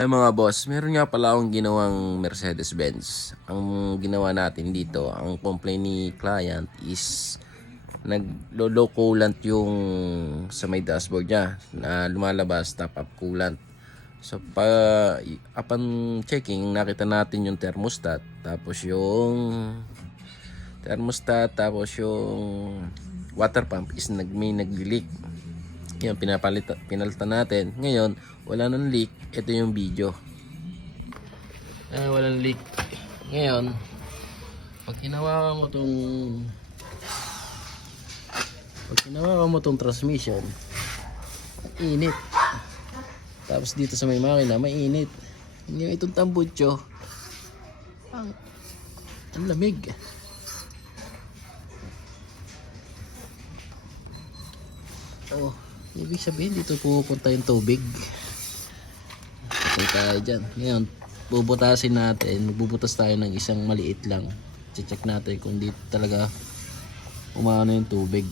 Ay mga boss, meron nga pala akong ginawang Mercedes-Benz. Ang ginawa natin dito, ang complaint ni client is nag-low coolant yung sa may dashboard niya na lumalabas top up coolant. So upon checking, nakita natin yung thermostat, tapos yung water pump is may nag-leak. Yan, pinalitan natin. Ngayon, wala nang leak. Ito yung video. Walang leak. Ngayon, pag hinawakan mo tong transmission, init. Tapos dito sa may makina, mainit. Yung itong tambutso, ang lamig. Oh, ibig sabihin dito pupunta yung tubig. Okay tayo dyan. Ngayon, bubutasin natin. Magbubutas tayo ng isang maliit lang. Check natin kung dito talaga umano yung tubig.